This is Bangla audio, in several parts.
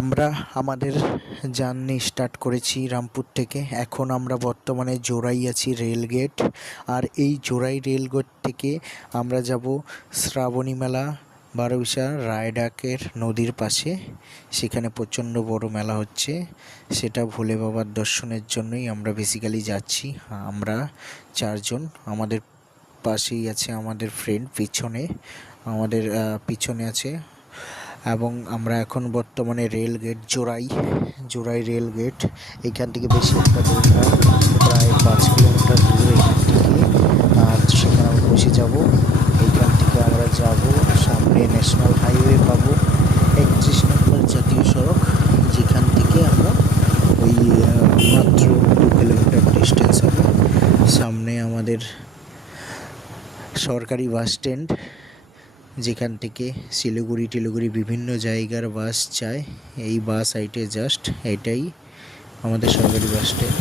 আমরা আমাদের জার্নি স্টার্ট করেছি রামপুর থেকে। এখন আমরা বর্তমানে জোড়াই আছি রেলগেট আর এই জোড়াই রেলগেট থেকে আমরা যাব শ্রাবণী মেলা বারোবিশা রায়ডাকের নদীর পাশে। সেখানে প্রচণ্ড বড় মেলা হচ্ছে। সেটা ভোলে বাবার দর্শনের জন্যই আমরা বেসিক্যালি যাচ্ছি। আমরা চারজন, আমাদের পাশেই আছে আমাদের ফ্রেন্ড পিছনে, আমাদের পিছনে আছে এবং আমরা এখন বর্তমানে রেল গেট জোড়াই জোড়াই রেল গেট। এখান থেকে বেশি একটা দূর প্রায় পাঁচ কিলোমিটার দূর এখান থেকে। আর সেখানে আমরা বসে যাব। এখান থেকে আমরা যাব, সামনে ন্যাশনাল হাইওয়ে পাবো। একত্রিশ নম্বর জাতীয় সড়ক, যেখান থেকে আমরা ওই মাত্র দু কিলোমিটার ডিস্টেন্স হবে। সামনে আমাদের সরকারি বাস স্ট্যান্ড যেখান থেকে শিলিগুড়ি টিলিগুড়ি বিভিন্ন জায়গার বাস যায়। এই বাস আইটে জাস্ট এটাই আমাদের সরকারি বাস স্ট্যান্ড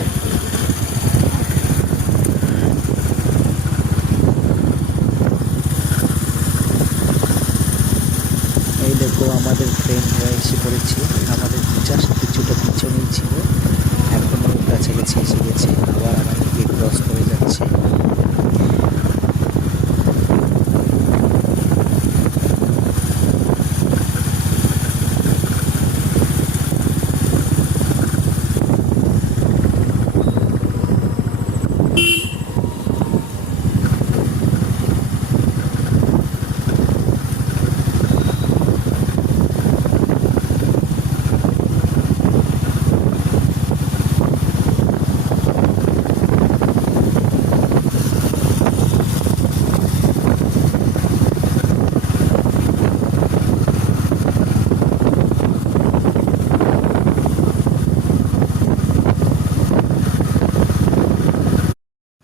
এই দেখো আমাদের ফ্রেন্ডরা এসে পড়েছে আমাদের জাস্ট কিছুটা পিছনেই ছিল এখন ওর কাছাকাছি এসে গেছে আবার আমাদেরকে ক্রস করে যাচ্ছে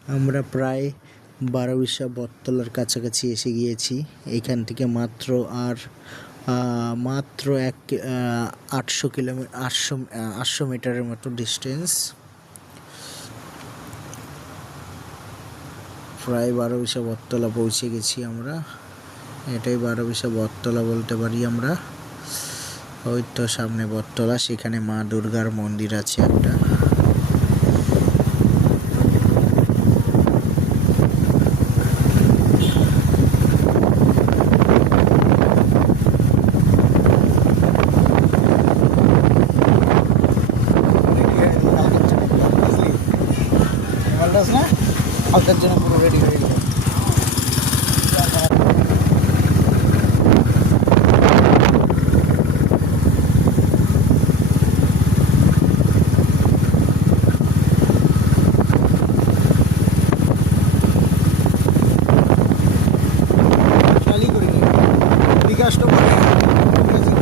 আমরা প্রায় বারো বারোবিশা বটতলার কাছাকাছি এসে গিয়েছি। এইখান থেকে মাত্র আর মাত্র এক আটশো কিলোমিটার আটশো আটশো মিটারের মতো ডিস্টেন্স প্রায় বারোবিশা বটতলা পৌঁছে গেছি আমরা। এটাই বারোবিশা বটতলা বলতে পারি আমরা। ওই তো সামনে বটতলা, সেখানে মা দুর্গার মন্দির আছে একটা মালটাস না হালকার জন্য পুরো রেডি হয়ে গেল চালই করি বিকাশটা করে বিকাশ আছে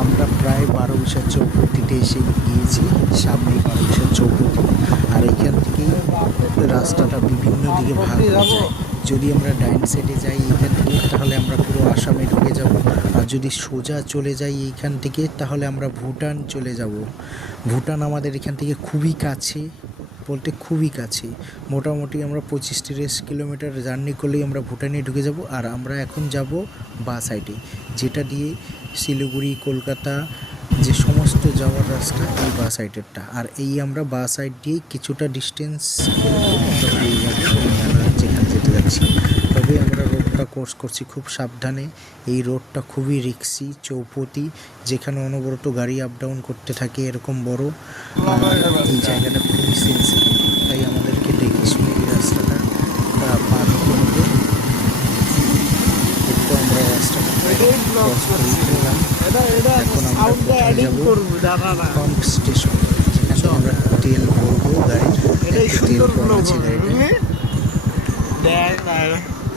আমরা প্রায় বারো চৌপতিতে এসে গিয়েছি, সামনে বারো বিশাল চৌপতি আর এখান থেকে রাস্তাটা বিভিন্ন দিকে ভাগ হয়ে যায়। যদি আমরা ডাইন সাইডে যাই এইখান থেকে, তাহলে আমরা পুরো আসামে ঢুকে যাব। আর যদি সোজা চলে যাই এইখান থেকে, তাহলে আমরা ভুটান চলে যাব। ভুটান আমাদের এখান থেকে খুবই কাছে, বলতে খুবই কাছে। মোটামুটি আমরা পঁচিশ তিরিশ কিলোমিটার জার্নি করলেই আমরা ভুটানে ঢুকে যাব। আর আমরা এখন যাব বা সাইডে, যেটা দিয়ে শিলিগুড়ি, কলকাতা যে সমস্ত যাওয়ার রাস্তা এই বা সাইডেরটা আর এই আমরা বা সাইড দিয়ে কিছুটা ডিস্টেন্স যেখানে যেতে যাচ্ছি। তবে আমরা রোডটা কোর্স করছি খুব সাবধানে। এই রোডটা খুবই রিক্সি চৌপতি, যেখানে অনবরত গাড়ি আপ ডাউন করতে থাকে এরকম বড়। এই জায়গাটা খুবই সেন্সিটিভ তাই আমাদেরকে দেখে শুনে এই রাস্তাটা পার হতে হবে। একটু আমরা রাস্তাটা এখন আমরা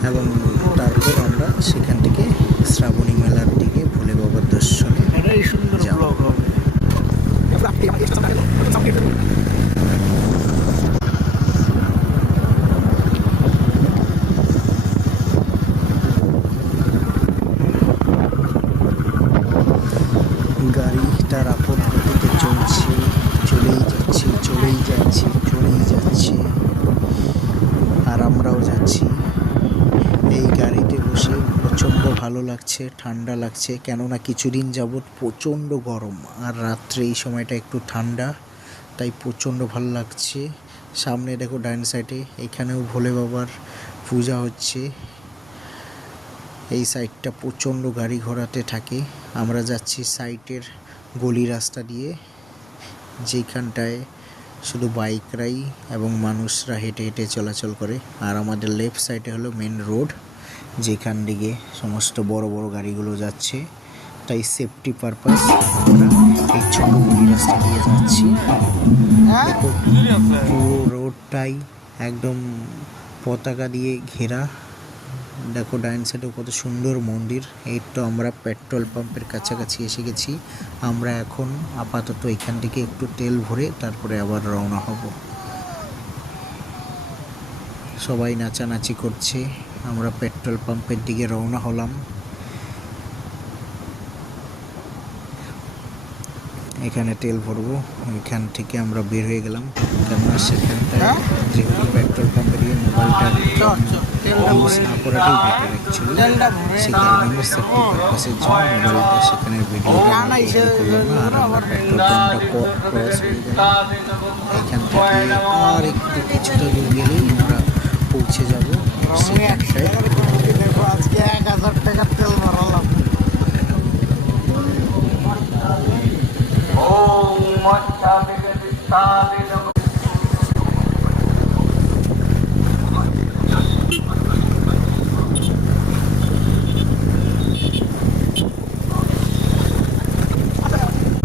এবং তারপর আমরা সেখান থেকে শ্রাবণী মেলার দিকে ভোলে বাবার দর্শনে এটাই সুন্দর যাও। ব্লগ হবে গাড়ি তার আপন গতিতে চলছে চলেই যাচ্ছে চলেই যাচ্ছে চলেই যাচ্ছে আর আমরাও যাচ্ছি এই গাড়িতে বসে প্রচণ্ড ভালো লাগছে, ঠান্ডা লাগছে, কেননা কিছুদিন যাবৎ প্রচণ্ড গরম। আর রাত্রে এই সময়টা একটু ঠান্ডা, তাই প্রচণ্ড ভালো লাগছে। সামনে দেখো ডাইন সাইডে, এখানেও ভোলে বাবার পূজা হচ্ছে। এই সাইডটা প্রচণ্ড গাড়ি ঘোড়াতে থাকে। আমরা যাচ্ছি সাইটের গলি রাস্তা দিয়ে, যেখানটায় শুধু বাইকরাই এবং মানুষরা হেঁটে হেঁটে চলাচল করে। আর আমাদের লেফট সাইডে হলো মেন রোড যেখান দিকে সমস্ত বড় বড় গাড়িগুলো যাচ্ছে তাই সেফটি পারপাস আমরা এই ছোট গলি রাস্তা দিয়ে যাচ্ছি। হ্যাঁ? পুরো রোডটাই একদম পতাকা দিয়ে ঘেরা। দেখো ডাইন সাইডে কত সুন্দর মন্দির। এই তো আমরা পেট্রোল পাম্পের কাছাকাছি এসে গেছি। আমরা এখন আপাতত এখান থেকে একটু তেল ভরে তারপরে আবার রওনা হব। সবাই নাচানাচি করছে। আমরা পেট্রোল পাম্পের দিকে রওনা হলাম। এখানে তেল ভরবো এখান থেকে আমরা বের হয়ে গেলাম। কেননা সেখানটায় হ্যাঁ? যেহেতু পেট্রোল পাম্পে দিয়ে মোবাইলটা চল, চল, তেলটা ইউজ না করাটাই বেটার অ্যাকচুয়ালি তেলটা ভরে সে কারণে আমরা সেফটি পারপাসের জন্য মোবাইলটা সেখানে ভিডিওটা করলাম না আর আমরা পেট্রোল পাম্পটা ক্রস হয়ে গেলাম। এখান থেকে আর একটু কিছুটা দূর গেলেই আমরা পৌঁছে যাব। আজকে এক হাজার টাকার তেল মারালাম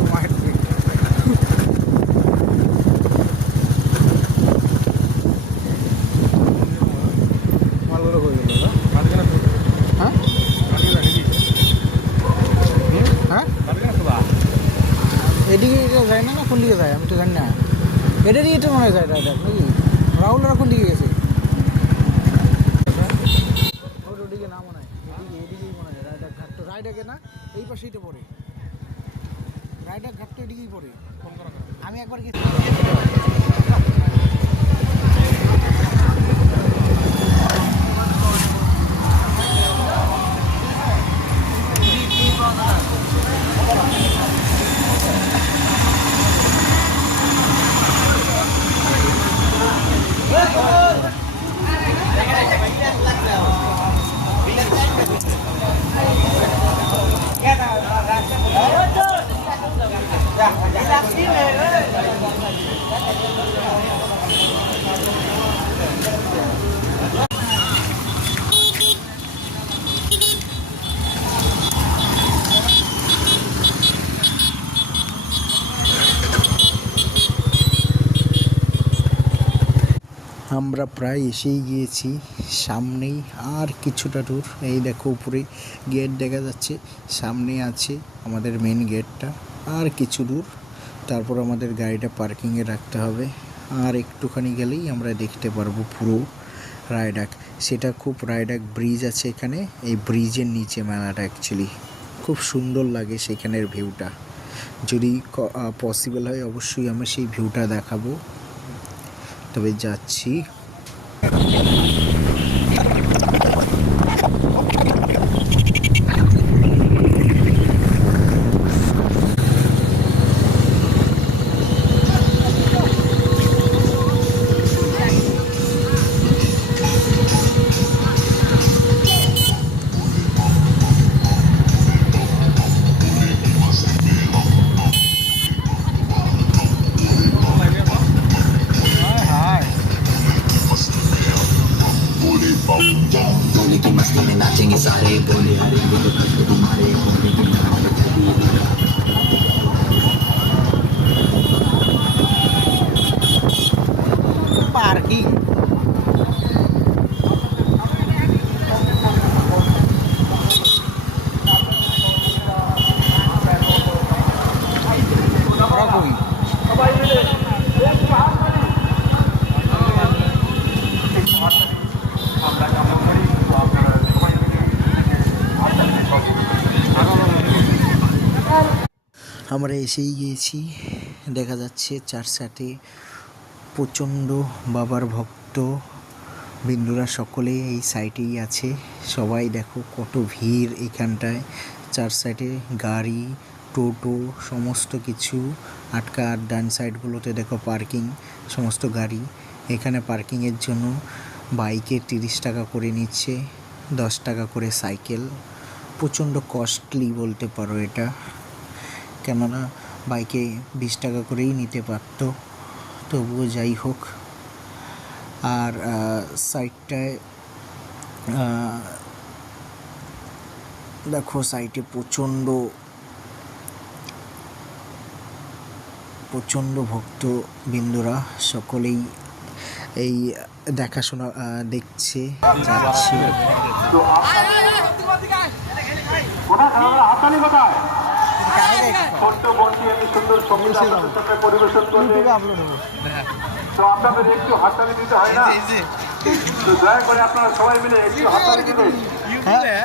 মায়ের পেট। মালগুলো কই গেল দাদা? হ্যাঁ? হ্যাঁ? এদিকে এটা যায় না না কোন দিকে যায় আমি তো জানি না তো মনে হয়, এটা নাকি? রাহুলরা কোন দিকে গেছে? না মনে এদিকে, এদিকেই মনে হয় রাইডাকে না, এই পাশেই পড়ে। রাইডার ঘাট এদিকেই পড়ে। আমি একবার গেছি। আমরা প্রায় এসেই গিয়েছি, সামনেই আর কিছুটা দূর। এই দেখো, উপরে গেট দেখা যাচ্ছে, সামনে আছে আমাদের মেন গেটটা, আর কিছু দূর। তারপর আমাদের গাড়িটা পার্কিংয়ে রাখতে হবে, আর একটুখানি গেলেই আমরা দেখতে পারব পুরো রায়ডাক। সেটা খুব রায়ডাক ব্রিজ আছে এখানে, এই ব্রিজের নিচে মেলাটা অ্যাকচুয়ালি খুব সুন্দর লাগে সেখানের ভিউটা যদি পসিবল হয় অবশ্যই আমি সেই ভিউটা দেখাবো। তবে যাচ্ছি আমরা এসেই গিয়েছি। দেখা যাচ্ছে চার সাইডে প্রচণ্ড বাবার ভক্ত। বিন্দুরা সকলে এই সাইটেই আছে। সবাই দেখো কত ভিড় এখানটায়। চার সাইডে গাড়ি, টোটো, সমস্ত কিছু। আটকা আর ডান সাইডগুলোতে দেখো পার্কিং, সমস্ত গাড়ি। এখানে পার্কিংয়ের জন্য বাইকে তিরিশ টাকা করে নিচ্ছে, দশ টাকা করে সাইকেল। প্রচণ্ড কস্টলি বলতে পারো এটা। কেননা বাইকে বিশ টাকা করেই নিতে পারতো। তবুও যাই হোক। আর সাইডটায় দেখো সাইটে প্রচণ্ড প্রচণ্ড ভক্ত বিন্দুরা সকলেই এই দেখাশোনা দেখছে, যাচ্ছে। ছোট্ট বন্টি একটি সুন্দর সংগীত আপনাদের সামনে পরিবেশন করলে তো আপনাদের একটু হাততালি দিতে হয় না তো দয়া করে আপনারা সবাই মিলে একটু হাততালি দিবেন হ্যাঁ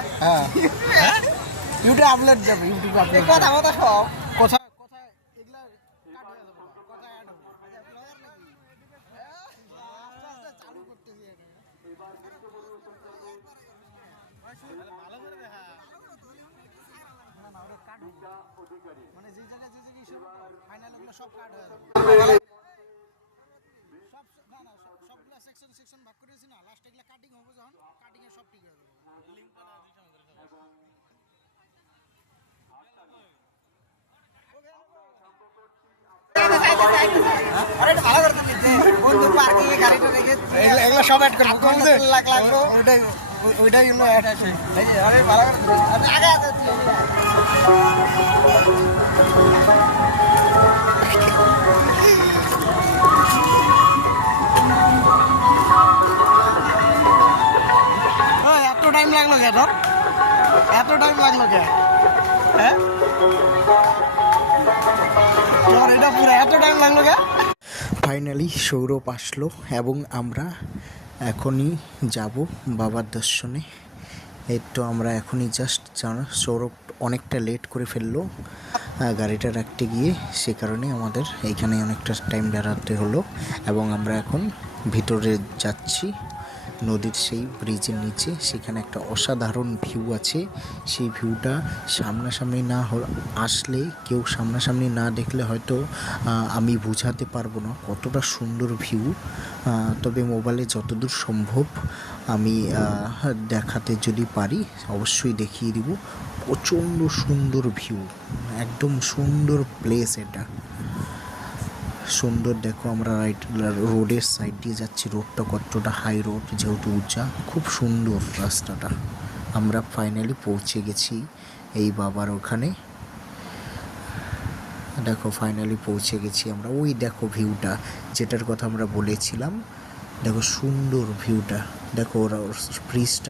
ইউটিউবে আপলোড যাবে ইউটিউবে কথা কথা সব কথা কথা এগুলা কাট হয়ে যাবে কথা অ্যাড হবে চালু করতেছি মানে যে জায়গায় যে জায়গায় ফাইনাল ওগুলো সব কাট হয়ে যাবে। সব না না সব সেকশন সেকশন ভাগ করেছি না লাস্টে এগুলা কাটিং হবে যখন কাটিং এ সব ঠিক হয়ে যাবে। এগুলো সব অ্যাড করব। লাখ লাগল ওইটাই। ওইটাই হলো আছে। আরে ভালো আগে এত টাইম লাগল কে তোর এত টাইম লাগল হ্যাঁ? এটা পুরো এত টাইম লাগল ফাইনালি সৌরভ আসলো এবং আমরা এখনই যাব বাবার দর্শনে। এই তো আমরা এখনই জাস্ট জানা, সৌরভ অনেকটা লেট করে ফেলল গাড়িটা রাখতে গিয়ে। সে কারণে আমাদের এখানে অনেকটা টাইম দাঁড়াতে হলো এবং আমরা এখন ভিতরে যাচ্ছি। নদীর সেই ব্রিজের নিচে, সেখানে একটা অসাধারণ ভিউ আছে। সেই ভিউটা সামনাসামনি না আসলে কেউ সামনাসামনি না দেখলে হয়তো আমি বোঝাতে পারব না কতটা সুন্দর ভিউ তবে মোবাইলে যতদূর সম্ভব আমি দেখাতে যদি পারি, অবশ্যই দেখিয়ে দিব। প্রচণ্ড সুন্দর ভিউ একদম সুন্দর প্লেস এটা। সুন্দর, দেখো আমরা রাইট রোডের সাইড দিয়ে যাচ্ছি রোডটা কতটা হাই রোড যেহেতু উঁচা, খুব সুন্দর রাস্তাটা। আমরা ফাইনালি পৌঁছে গেছি এই বাবার ওখানে। দেখো ফাইনালি পৌঁছে গেছি আমরা। ওই দেখো ভিউটা যেটার কথা আমরা বলেছিলাম, দেখো সুন্দর ভিউটা দেখো ওরা ব্রিজটা